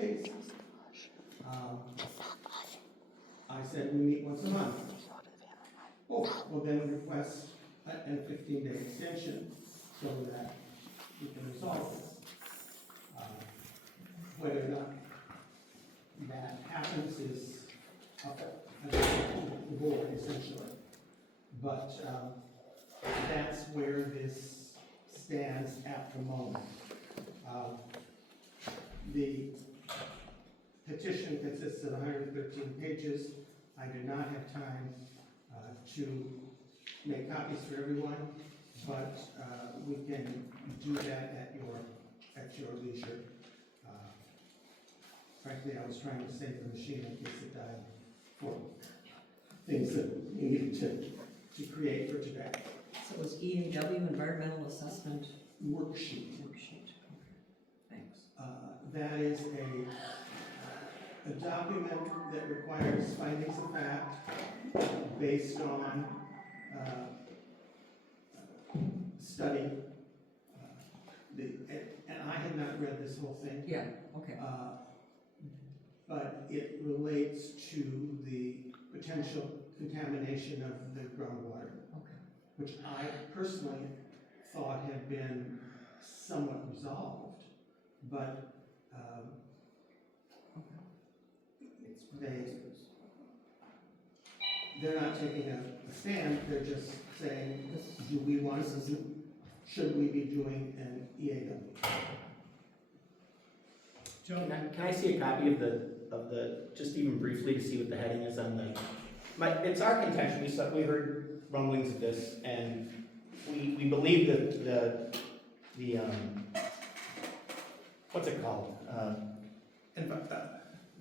days. I said we meet once a month. Oh, well then request a 15-day extension so that we can resolve this. Whether or not that happens is up to the board essentially. But that's where this stands at the moment. The petition consists of 113 pages. I do not have time to make copies for everyone, but we can do that at your leisure. Frankly, I was trying to save the machine in case it died for things that we needed to create for today. So it was EAW, Environmental Assessment Worksheet. Worksheet. Thanks. That is a document that requires findings of fact based on study. And I had not read this whole thing. Yeah, okay. But it relates to the potential contamination of the groundwater, Okay. which I personally thought had been somewhat resolved, but they're not taking a stand. They're just saying, do we want to do? Should we be doing an EAW? Joe, can I see a copy of the just even briefly to see what the heading is on the? It's our contention. We heard rumblings of this, and we believe that the what's it called?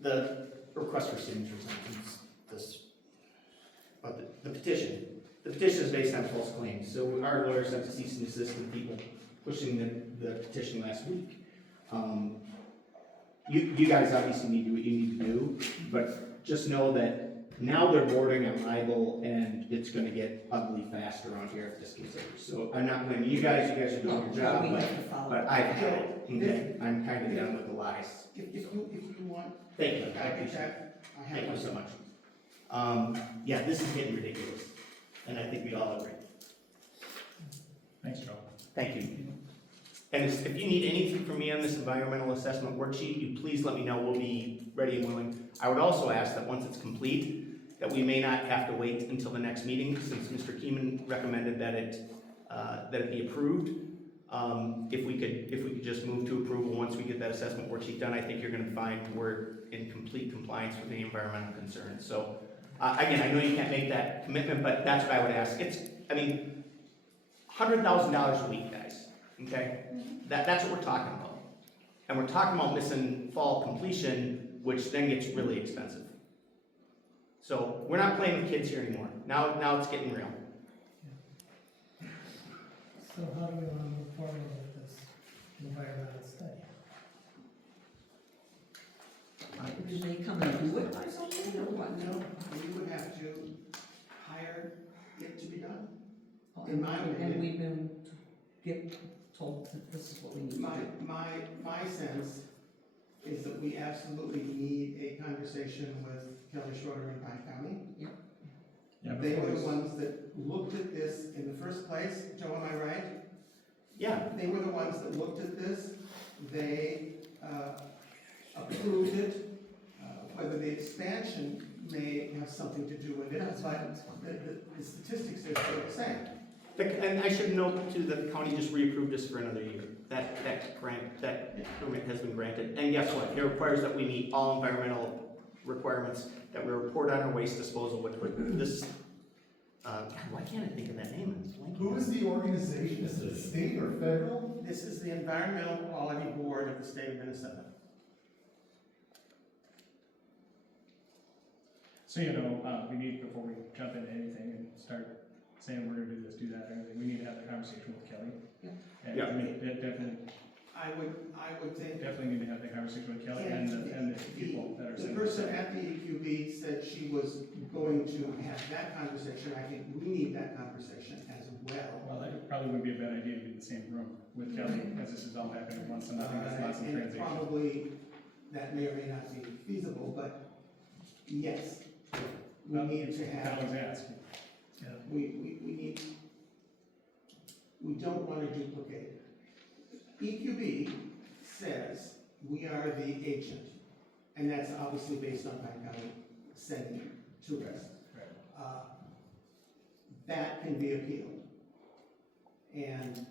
The request for signatures. But the petition. The petition is based on false claims. So our lawyers sent to cease and desist the people pushing the petition last week. You guys obviously need to do what you need to do, but just know that now they're bordering on libel, and it's going to get ugly fast around here if this continues. So I'm not blaming you guys. You guys are doing your job, We have to follow. but I've had it. Okay, I'm kind of done with the lies. If you want, Thank you. I appreciate it. I have Thank you one. so much. Yeah, this is getting ridiculous, and I think we all agree. Thanks, Joe. Thank you. And if you need anything from me on this environmental assessment worksheet, you please let me know. We'll be ready and willing. I would also ask that once it's complete, that we may not have to wait until the next meeting, since Mr. Keeman recommended that it be approved. If we could just move to approval once we get that assessment worksheet done, I think you're going to find we're in complete compliance with the environmental concerns. So again, I know you can't make that commitment, but that's what I would ask. $100,000 a week, guys. Okay, that's what we're talking about, and we're talking about missing fall completion, which then gets really expensive. So we're not playing with kids here anymore. Now it's getting real. So how do we want to move forward with this environmental study? Do they come and do it by something or what? No, we would have to hire it to be done. Oh, In my opinion. And we've been told that this is what we need to do. My sense is that we absolutely need a conversation with Kelly Schroeder and Pine County. Yeah, They were the ones that looked at this in the first place. Joe, am I right? Yeah. They were the ones that looked at this. They approved it. Whether the expansion may have something to do with it, but the statistics are still the same. And I should note too that the county just reapproved this for another year. That permit has been granted. And guess what? It requires that we meet all environmental requirements, that we report on our waste disposal, which this. God, why can't I think of that name? It's blanking. Who is the organization? Is it state or federal? This is the Environmental Quality Board of the state of Minnesota. So, we need, before we jump into anything and start saying we're gonna do this, do that, or anything, we need to have the conversation with Kelly. Yeah. And Yeah. I mean, I would think definitely need to have the conversation with Kelly and the people that are the sitting. person at the EQB said she was going to have that conversation. I think we need that conversation as well. Well, it probably would be a bad idea to be in the same room with Kelly, because this is all happening at once, and I think there's lots of And transition. probably that may or may not be feasible, but yes, we need to I have, always ask. we need, we don't wanna duplicate. EQB says we are the agent, and that's obviously based on Pine County sending it to us. Right. That can be appealed. And,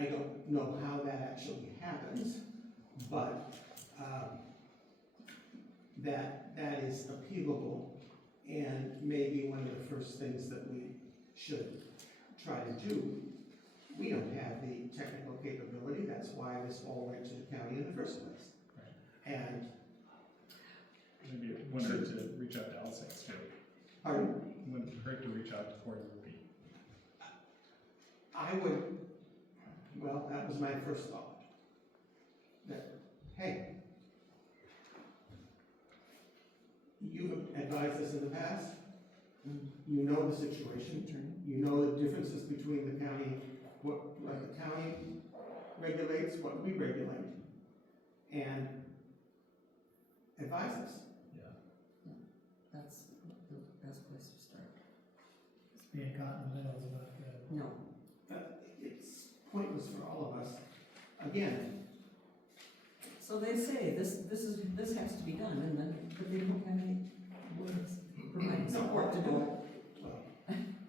I don't know how that actually happens, but, that is appealable, and maybe one of the first things that we should try to do. We don't have the technical capability, that's why this all went to the county in the first place. Right. And, Maybe it wouldn't hurt to reach out to Alsace too. pardon? It wouldn't hurt to reach out to Corey Ruby. I would, well, that was my first thought. That, hey, you've advised us in the past, you know the situation, you know the differences between the county, what the county regulates, what we regulate, and advise us. That's the best place to start. It's being caught in the middle is not good. No, It's pointless for all of us. Again, so they say this has to be done, and then, but they don't have any words providing support to do it. well,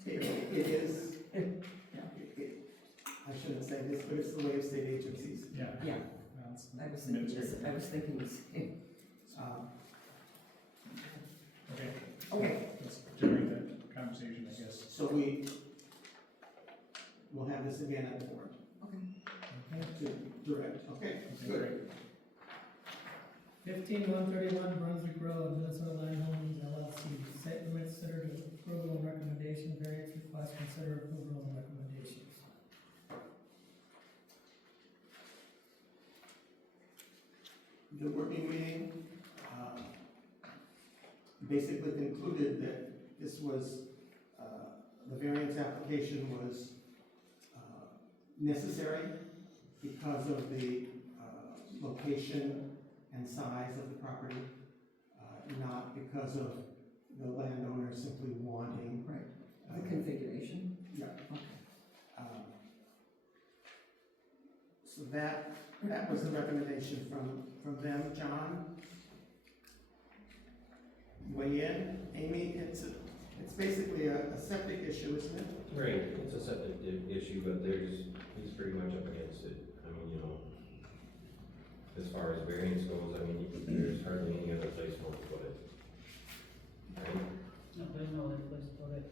it is, I shouldn't say this, but it's the way of state agencies. Yeah. Yeah, That's I was thinking the same. Okay. Okay, Let's generate that conversation, I guess. So we will have this again at the board okay. to direct, okay? Okay, Good. great. 15131 Brunswick Road, Minnesota Land Holdings LLC, site limit considered approval and recommendation, variance request consider approval and recommendations. The working meeting, basically concluded that this was, the variance application was, necessary because of the, location and size of the property, not because of the landowner simply wanting. Right, the configuration. Yeah. Okay. So that was the recommendation from them. John? Weigh in. Amy, it's basically a septic issue, isn't it? Right, it's a septic issue, but he's pretty much up against it. I mean, you know, as far as variance goes, I mean, there's hardly any other place more to put it. Right? No, there's no other place to put it.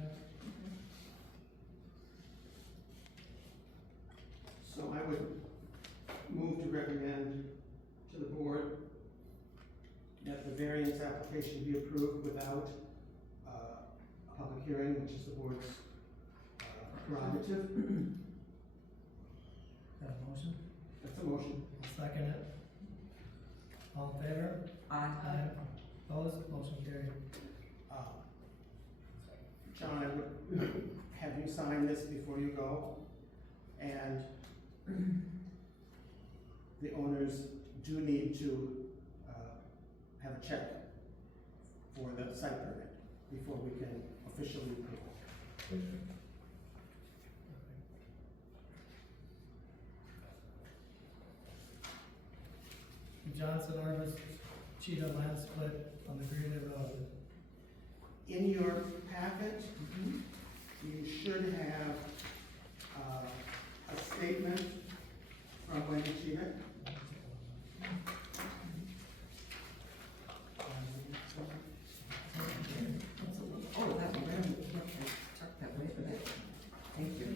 Okay. So I would move to recommend to the board that the variance application be approved without a public hearing, which is the board's prerogative. Got a motion? That's a motion. I'll second it. All in favor? Aye. Opposed? Motion carried. John, I would have you sign this before you go, and the owners do need to have a check for the site permit before we can officially approve. Johnson Orvis Cheetah land split on the Greeley Road. In your packet, you should have a statement from Wendy Cheetah. Oh, that one, there, tuck that way for that. Thank you.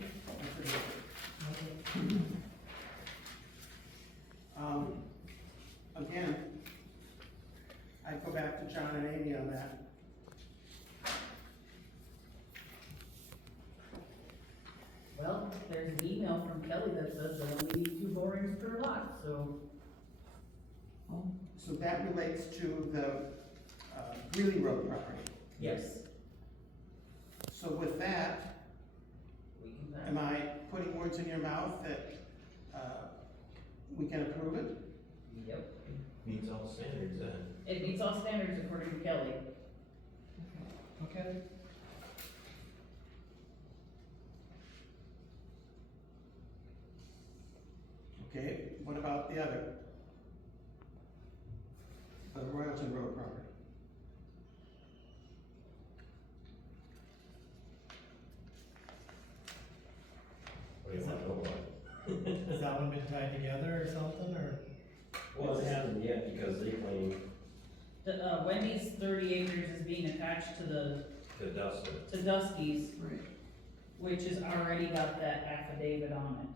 Again, I'd go back to John and Amy on that. Well, there's an email from Kelly that says they only need 2 borings per lot, so. So that relates to the Greeley Road property. Yes. So with that, We can, am I putting words in your mouth that we can approve it? Yep. Meets all standards then. It meets all standards according to Kelly. Okay. Okay, what about the other? The Royalton Road property? What do you want to know about? Has that one been tied together or something, or? Well, it hasn't yet because they claim The, Wendy's 30 acres is being attached to to Dustin. Dusty's, Right. which has already got that affidavit on it.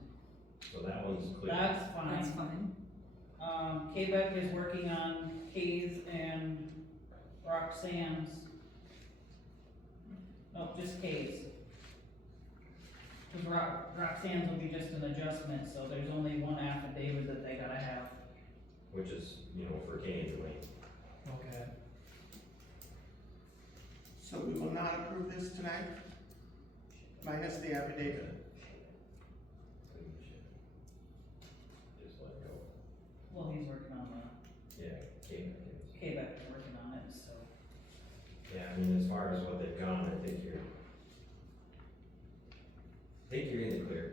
So that one's clear. That's That's fine. fine. Quebec is working on Kay's and Roxanne's. No, just Kay's. Cause Roxanne's will be just an adjustment, so there's only one affidavit that they gotta have. Which is, for Kay and Dwayne. Okay. So we will not approve this tonight? Minus the affidavit? Just let it go. Well, he's working on Yeah, Kay. Quebec is working on it, so. Yeah, I mean, as far as what they've gone, I think you're in the clear.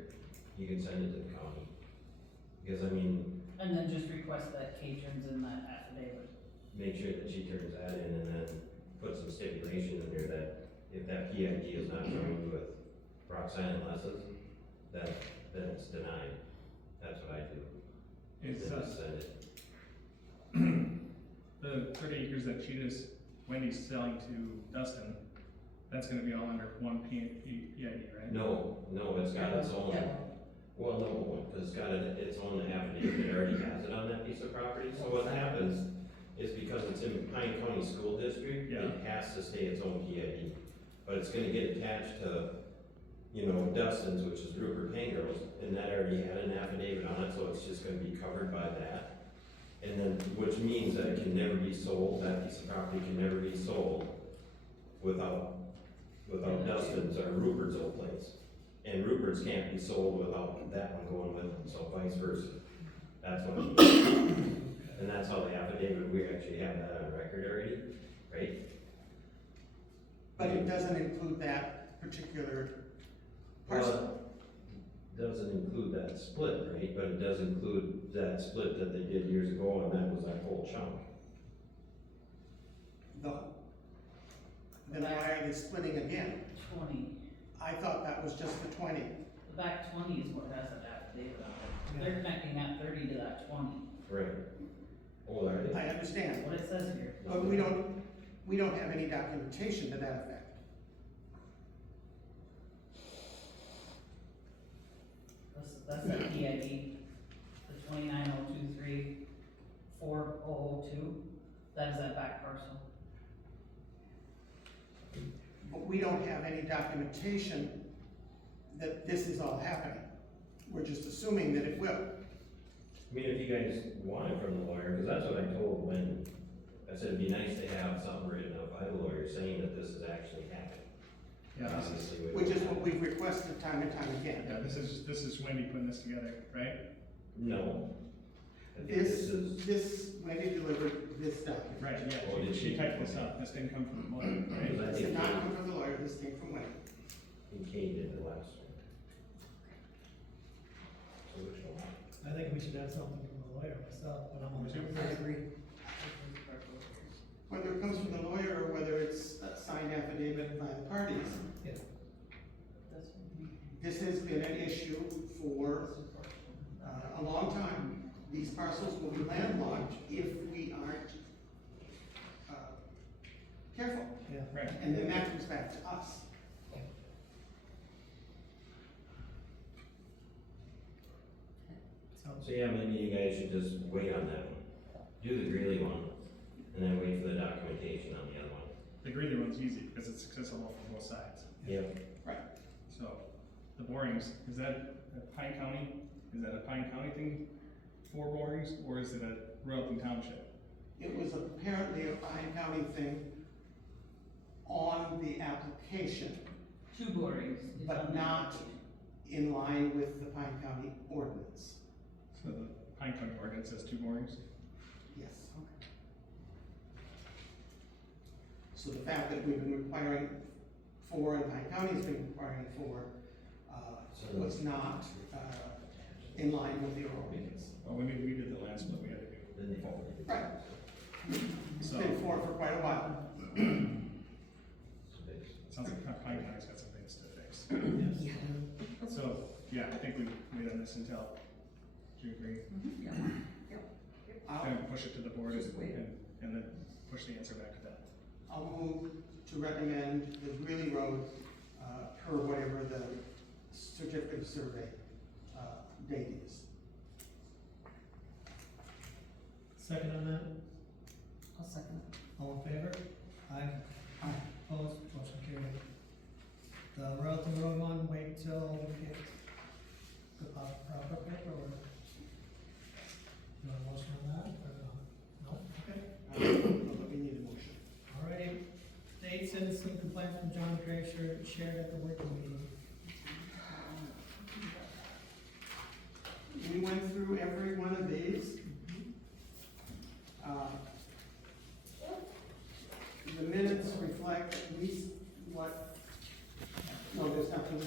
You can send it to the county. Because, I mean, And then just request that Kay turns in that affidavit. make sure that she turns that in and then put some stipulation in there that if that PID is not joined with Roxanne and Les's, then it's denied. That's what I do. Is, Then just send it. the 30 acres that Wendy's selling to Dustin, that's gonna be all under one PID, right? No, it's got its own. Yeah. Well, no, because it's got its own affidavit, it already has it on that piece of property, so what happens is because it's in Pine County School District, Yeah. it has to stay its own PID. But it's gonna get attached to, Dustin's, which is Rupert Pangro's, and that already had an affidavit on it, so it's just gonna be covered by that. And then, which means that it can never be sold, that piece of property can never be sold without Dustin's or Rupert's old place. And Rupert's can't be sold without that one going with them, so vice versa. That's what I mean. And that's how the affidavit, we actually have that on record already, right? But it doesn't include that particular parcel. Well, it doesn't include that split, right, but it does include that split that they did years ago, and that was that whole chunk. Then why are they splitting again? 20. I thought that was just the 20. The back 20 is what has that affidavit on it. They're connecting that 30 to that 20. Right. Oh, are they? I understand, What it says here. but we don't have any documentation to that effect. That's that PID, the 290234002. That is that back parcel. But we don't have any documentation that this is all happening. We're just assuming that it will. I mean, if you guys want it from the lawyer, because that's what I told Wendy. I said it'd be nice to have something written up by the lawyer saying that this is actually happening. Yeah, Obviously, we Which don't is what have- we've requested time and time again. yeah, this is Wendy putting this together, right? No. I think this is, This, Wendy delivered this document. Right, yeah, Oh, did she she? typed this up, this didn't come from the lawyer, because right? I This think did not come from the lawyer, this came from Wendy. Kay did the last one. So which one? I think we should have something from the lawyer myself, but I'm on I agree. Whether it comes from the lawyer or whether it's a signed affidavit by the parties, this has been an issue for a long time. These parcels will be landlocked if we aren't careful. Yeah. Right. And then that comes back to us. So yeah, maybe you guys should just wait on that one. Do the Greeley one, and then wait for the documentation on the other one. The Greeley one's easy, because it's accessible from both sides. Yep. So, the borings, is that a Pine County, is that a Pine County thing for borings, or is it a Royalton Township? It was apparently a Pine County thing on the application, 2 borings. is but on the not application. in line with the Pine County ordinance. So the Pine County it says 2 borings? Yes. So the fact that we've been requiring 4 and Pine County has been requiring 4, was not, in line with the ordinance. Well, when we did the land split, we had to do 4. Right. It's So, been 4 for quite a while. sounds like Pine County's got some things to fix. Yes. So, yeah, I think we wait on this until, do you agree? Yeah. Then push it to the board Just wait. and then push the answer back to them. I'll move to recommend the Greeley Road, per whatever the certificate of survey, date is. Second on that, I'll second it. all in favor? Aye. Aye. Opposed, motion carried. The Royalton Road one, wait till we get the proper paperwork. You want a motion on that, or no? Okay. But we need a motion. All right, state citizen complaint from John Gray shared at the working meeting. We went through every one of these. The minutes reflect at least what, no, there's nothing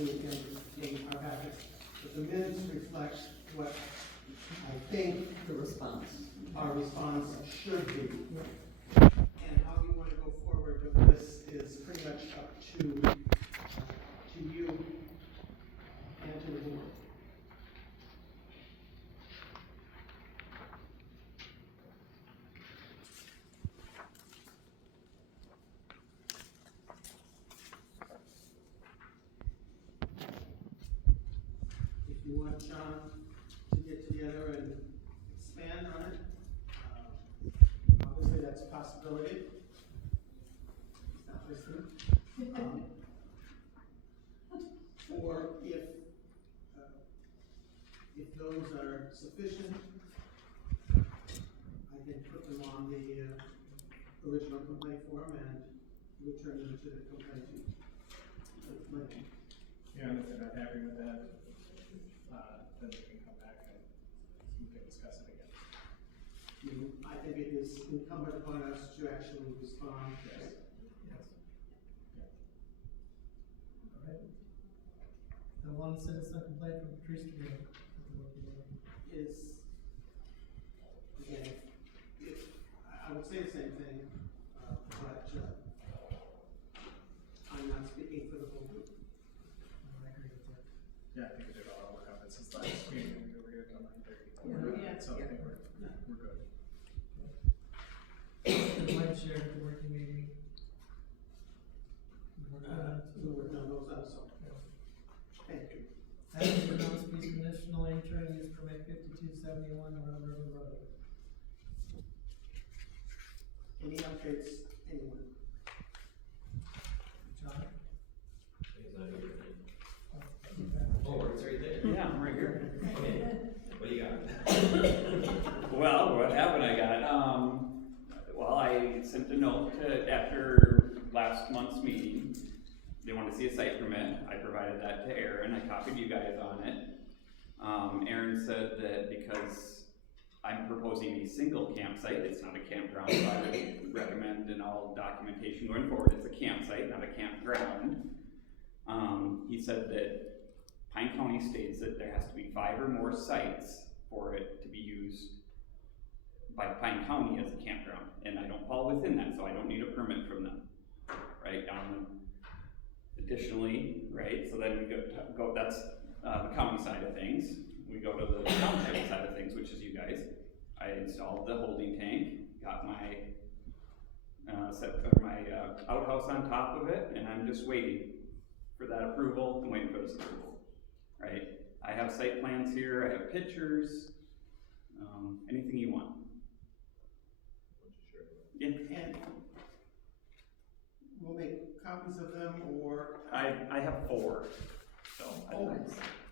in our packets, but the minutes reflect what I think The response. our response should be. And how you want to go forward with this is pretty much up to you and to the board. If you want John to get together and expand on it, obviously that's a possibility. He's not listening. Or if those are sufficient, I can put them on the original complaint form and return them to the complaint to the planning. Yeah, and if they're not happy with that, then we can come back and we can discuss it again. I think it is incumbent upon us to actually respond. Yes. All right. The one citizen complaint from Patrice Trevino. Is, again, I would say the same thing, but I'm not speaking for the whole group. I agree with that. Yeah, I think we did all our work on this since last meeting, we were here till 9:30. Yeah. So I think we're good. The Mike shared at the working meeting. We'll work on those also. Thank you. Action to announce peace conditional interim use permit 5271 Royal River Road. Any updates, anyone? John? He's not here. Oh, Oh, it's right there. Yeah, I'm right here. Okay, what do you got? Well, what happened, I got, well, I sent a note to, after last month's meeting, they wanted to see a site permit, I provided that to Aaron, I copied you guys on it. Aaron said that because I'm proposing a single campsite, it's not a campground, so I would recommend in all documentation going forward, it's a campsite, not a campground. He said that Pine County states that there has to be 5 or more sites for it to be used by Pine County as a campground, and I don't fall within that, so I don't need a permit from them, right? Additionally, right, so then we go that's the county side of things. We go to the township side of things, which is you guys. I installed the holding tank, got my outhouse on top of it, and I'm just waiting for that approval and waiting for this approval, right? I have site plans here, I have pictures, anything you want. Yeah. And we'll make copies of them, or I have 4, so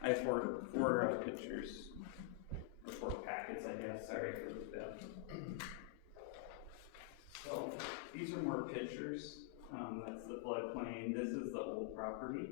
I have 4 pictures, or 4 packets, I guess, sorry for that. So, these are more pictures, that's the floodplain, this is the old property.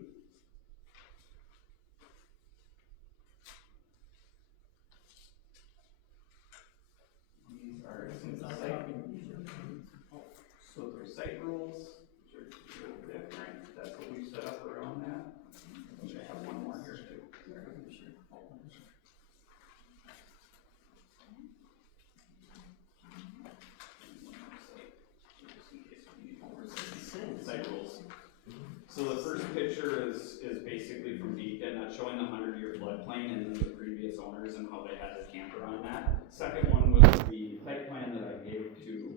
second one was the site plan that I gave to,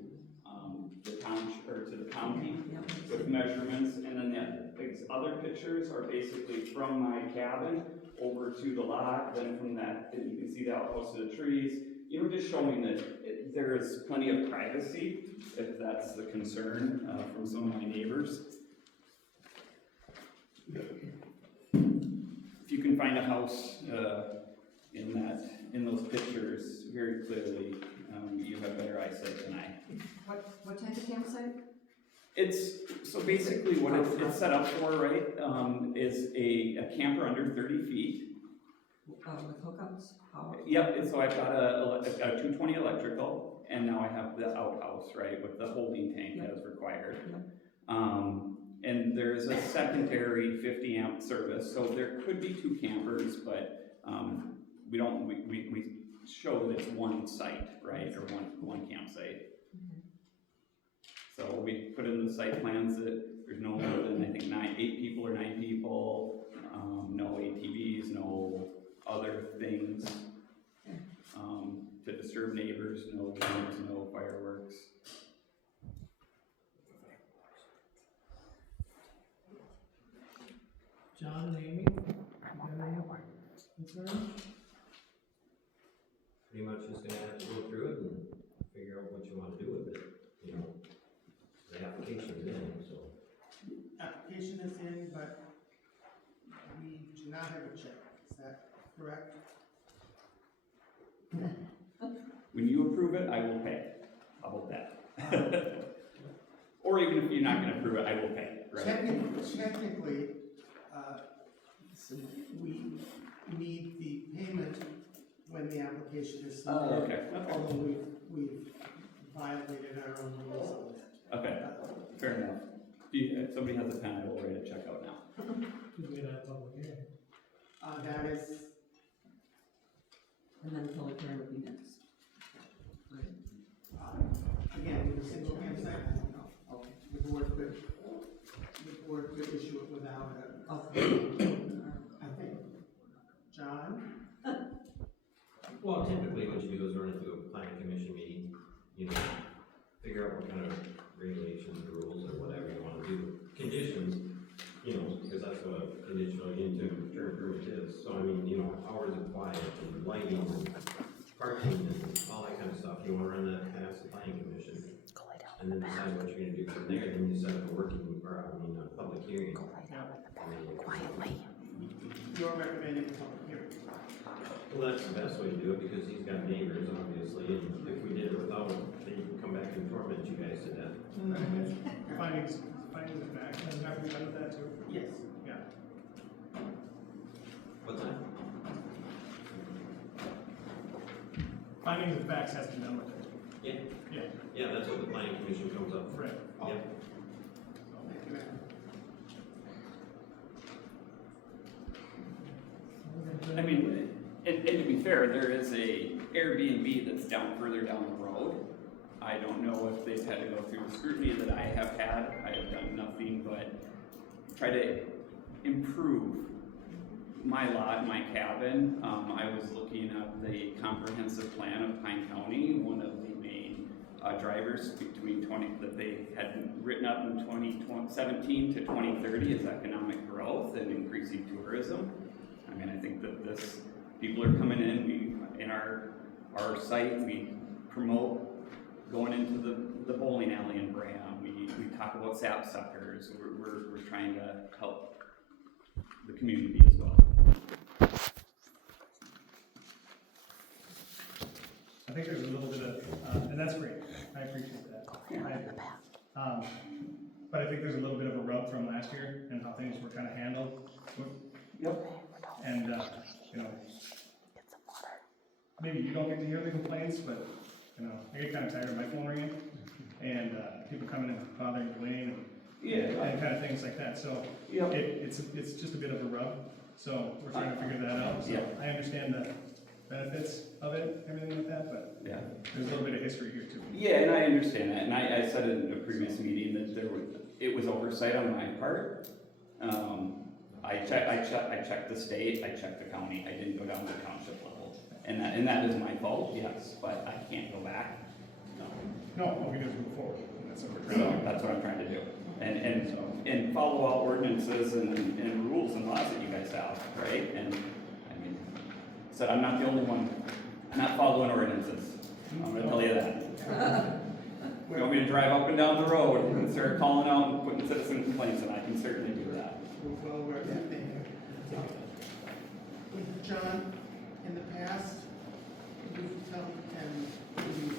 the township, or to the county Yep. with measurements, and then these other pictures are basically from my cabin over to the lot, then from that, then you can see the outpost to the trees. You know, just showing that there is plenty of privacy, if that's the concern, from some of my neighbors. If you can find a house, in those pictures very clearly, you have better eyesight than I. What type of campsite? It's, so basically what it's set up for, right, is a camper under 30 feet. With hookups, power? Yep, and so I've got a 220 electrical, and now I have the outhouse, right, with the holding tank Yep. as required. Yep. And there's a secondary 50 amp service, so there could be 2 campers, but, we show that it's one site, right, or one campsite. So we put in the site plans that there's no more than, I think, 8 people or 9 people, no ATVs, no other things, to disturb neighbors, no guns, no fireworks. John and Amy, you have any concerns? Pretty much just gonna have to go through it and figure out what you wanna do with it, you know? The application's in, so. Application is in, but we do not have a check, is that correct? When you approve it, I will pay. How about that? Or even if you're not gonna approve it, I will pay, right? Technically, we need the payment when the application is Oh, submitted. okay, okay. Although we've violated our own rules on that. Okay, fair enough. If somebody has a pen, I will write a check out now. Could we have public hearing? That is, And then public hearing would be next. Right? again, with a single campsite, I don't know. Okay. The board could issue it without a, Okay. I think. John? Well, typically what you do is run it through a planning commission meeting, you know, figure out what kind of regulations, rules, or whatever you wanna do. Conditions, you know, because that's what a conditional interim permit is. So I mean, you know, hours of quiet and lighting and parking and all that kind of stuff. You wanna run that past the planning commission. And then decide what you're gonna do from there, then you set up a public hearing. Quietly. You're recommending a public hearing. Well, that's the best way to do it, because he's got neighbors, obviously, and if we did it without him, then he'd come back and torment you guys to death. Findings of fact, and have we done with that too? Yes. Yeah. What's that? Findings of facts has to be done with it. Yeah, Yeah, yeah, that's what the planning commission comes up for. right. Yep. Thank you, ma'am. I mean, and to be fair, there is a Airbnb that's further down the road. I don't know if they've had to go through the scrutiny that I have had. I have done nothing but try to improve my lot, my cabin. I was looking at the comprehensive plan of Pine County. One of the main drivers that they had written up in 2017 to 2030 is economic growth and increasing tourism. I mean, I think that people are coming in our site, we promote going into the bowling alley in Bram. We talk about sapsuckers. We're trying to help the community as well. I think there's a little bit of, and that's great, I appreciate that. But I think there's a little bit of a rub from last year and how things were kind of handled. Yep. And, you know, maybe you don't get to hear the complaints, but, you know, I get kind of tired of my phone ringing and people coming and bothering Dwayne and kind of things like that. So Yep. it's just a bit of a rub. So we're trying to figure that out. So Yeah. I understand the benefits of it, everything like that, but Yeah. there's a little bit of history here too. Yeah, and I understand that, and I said in a previous meeting that it was oversight on my part. I checked the state, I checked the county, I didn't go down to the township level. And that is my fault, yes, but I can't go back, no. No, all we do is move forward, and that's what we're So trying to do. that's what I'm trying to do. And follow all ordinances and rules and laws that you guys have, right? And, I mean, so I'm not the only one not following ordinances. I'm gonna tell you that. You want me to drive up and down the road and start calling out and putting citizen complaints, and I can certainly do that. Well, we're at that thing. John, in the past, you've told, and you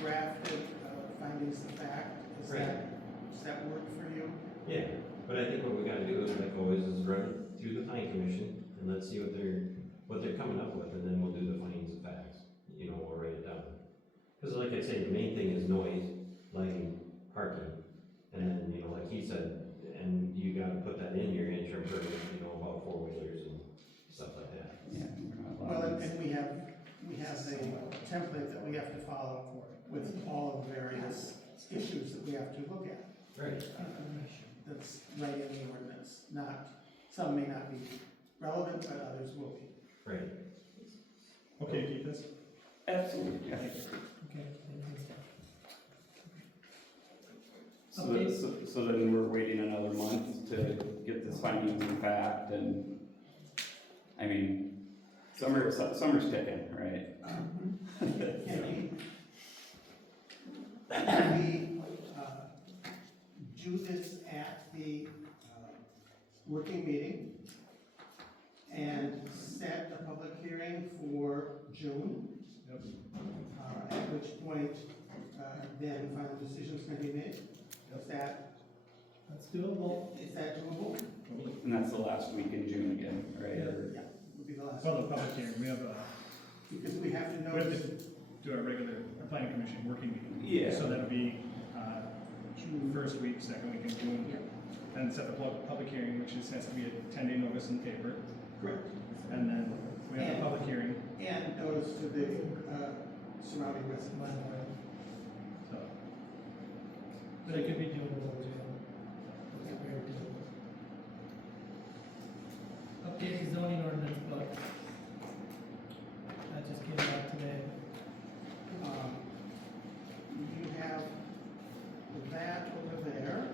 drafted findings of fact. Does that work for you? Yeah, but I think what we gotta do is like always is run it through the planning commission and let's see what they're coming up with, and then we'll do the findings of facts. You know, we'll write it down. Cause like I say, the main thing is noise, lighting, parking, and then, you know, like he said, and you gotta put that in your interim permit, you know, about four-wheelers and stuff like that. Yeah. Well, and we have a template that we have to follow with all of the various issues that we have to look at. Right. That's right in the ordinance, some may not be relevant, but others will be. Right. Okay to keep this? Absolutely, yeah. Okay, So then we're waiting another month to get this findings of fact, and, I mean, summer's ticking, right? Can we do this at the working meeting and set a public hearing for June? Yep. At which point, then final decisions can be made? that's doable. Is that doable? And that's the last week in June again, right? Or- Yeah, would be the last. So the public hearing, we have Because we have to to notice, do our regular, planning commission working meeting. Yeah. So that'll be, June first week, second week in June. Yep. Then set the public hearing, which has to be a 10-day notice in the paper, correct, and then we have a public hearing, and notice to the surrounding residents. so. But it could be doable too. It's very doable. Updating zoning ordinance book. That just came out today. You have that over there.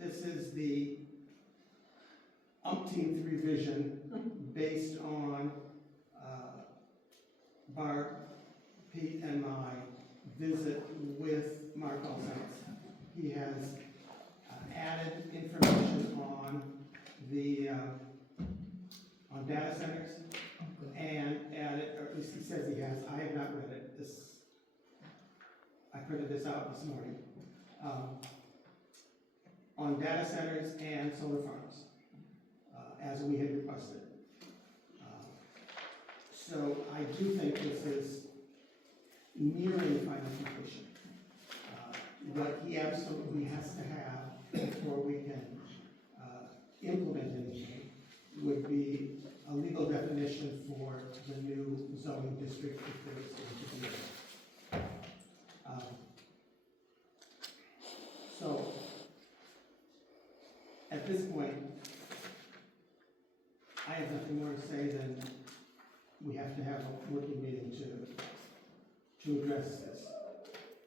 This is the umpteenth revision based on Barb, Pete, and my visit with Mark Alzheimer's. He has added information on the on data centers, and added, or at least he says he has. I have not read it. I printed this out this morning. On data centers and solar farms, as we had requested. So I do think this is nearing final completion. What he absolutely has to have before we can implement anything would be a legal definition for the new zoning district if there is going to be. So, at this point, I have nothing more to say than we have to have a working meeting to address this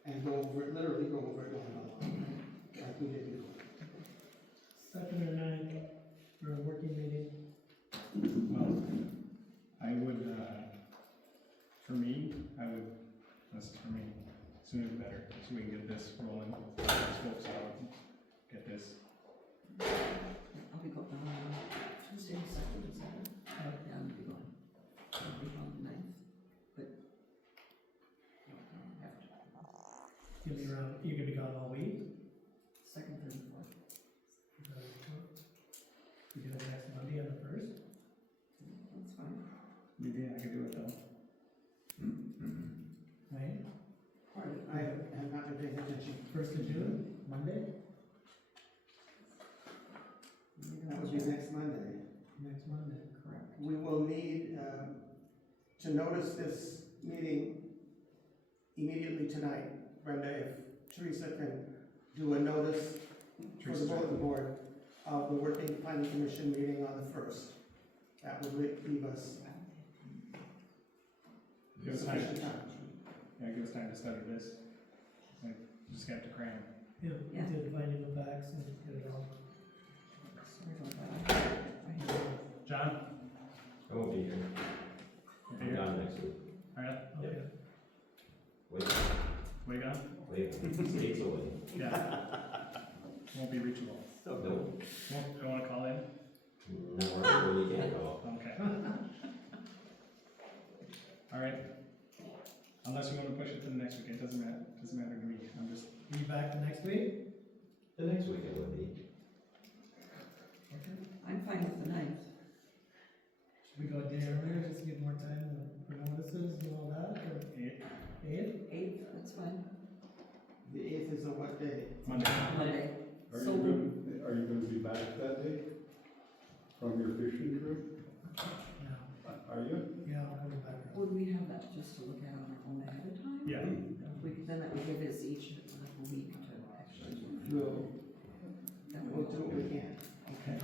and go over it, literally go over it line by line, like we did before. 2nd or 9th for a working meeting. Well, I would, for me, this is for me, sooner the better, so we can get this rolling, get these folks out, get this. I'll be going, Tuesday, 2nd, and 7th. Yeah, I'll be going. I'll be on the 9th, but I don't have to. You'll be around, you're gonna be gone all week. 2nd, 3rd, and 4th. You do it next Monday on the 1st? That's fine. Yeah, I could do it though. Right? I have not been paying attention. 1st of June, Monday? That would be next Monday. Next Monday. Correct. We will need to notice this meeting immediately tonight. Brenda, if Teresa can do a notice for the bulletin board of the working planning commission meeting on the 1st. That would leave us Give us time, sufficient time. yeah, give us time to study this. Like, just have to cram. Yeah, Yeah. we did finding the facts and get it all. Sorry about that. I have- John? I won't be here. You're I'm here? gone next week. Alright, Okay. Wait, what you got? wait, states away. Yeah. Won't be reachable. No, Don't wanna call in? no, really can't go. Okay. Alright. Unless you wanna push it to the next week, it doesn't matter to me, I'm just, Are you back the next week? The next week it would be. I'm fine with the 9th. Should we go a day earlier, just to give more time for notices and all that, or 8? 8th, that's fine. The 8th is a what day? Monday. Monday. Are So, you gonna be back that day? From your fishing trip? Yeah, Are you? yeah, I'm coming back. would we have that just to look at on our own ahead of time? Yeah. Then that would give us each like a week to actually. We'll, That we'll would- do what we can. Okay,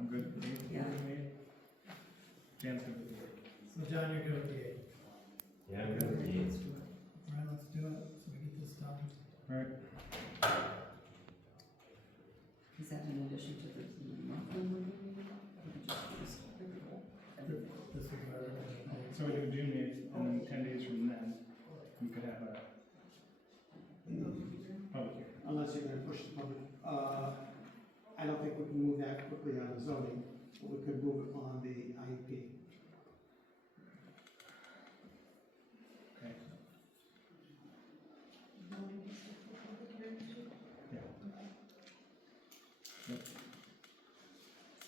I'm good with the yeah. Jan's good with the So John, you're good with the 8th? Yeah, I'm good with the Let's eighth. do it. Alright, let's do it, so we get this done. Alright, Is that in addition to the monthly meeting? Or just everything? This is where we're so we do June 8th, and then 10 days from then, we could have a public hearing. Unless you're gonna push the public, I don't think we can move that quickly on the zoning, but we could move it on the IUP. Okay.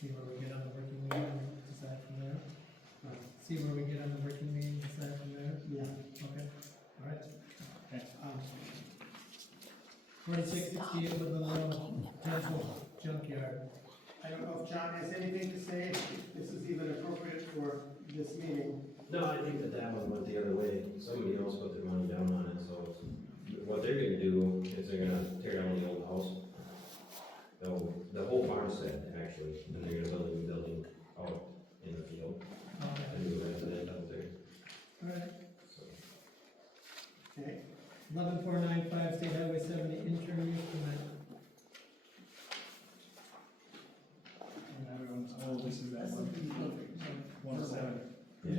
See where we get on the working meeting and decide from there. See where we get on the working meeting, decide from there. Yeah. Okay, alright. Um, 4668 Woodland Road, potential junkyard. I don't know if John has anything to say, if this is even appropriate for this meeting. No, I think that one went the other way. Somebody else put their money down on it, so what they're gonna do is they're gonna tear down the old house. The whole farmstead, actually, and they're gonna build a new building out in the field, Okay, a new resident out there, alright. so. Okay, 11495 State Highway 70 interim use permit. And everyone's, oh, this is that one, 107. Yeah.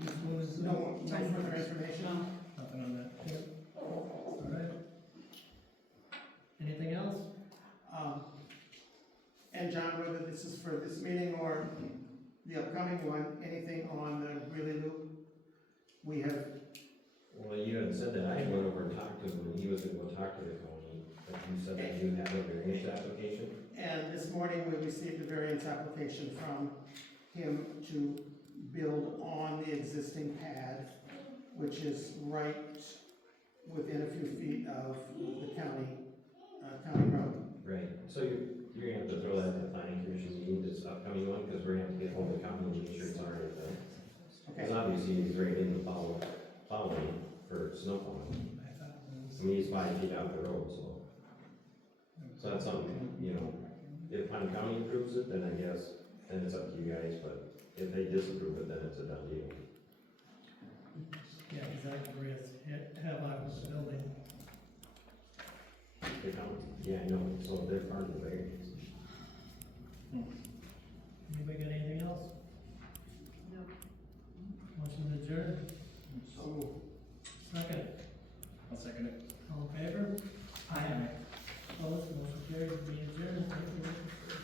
This one is, no further information? Nothing on that. alright. Anything else? And John, whether this is for this meeting or the upcoming one, anything on the Greeley Loop? We have, Well, you had said that, I went over and talked to him, and he was gonna go talk to the county, but you said that you have a variance application? and this morning we received a variance application from him to build on the existing pad, which is right within a few feet of the county road. Right, so you're gonna have to throw that at the planning commission meeting, this upcoming one, because we're gonna have to get hold of the county and make sure it's already done. Okay, Because obviously he's right in the plowing for snow plowing. I mean, he's 5 feet out the road, so. So that's something, you know, if Pine County approves it, then I guess, then it's up to you guys, but if they disapprove it, then it's a done deal. Yeah, exactly, where it's Havelock was building. The county, yeah, I know, so they're part of the variance.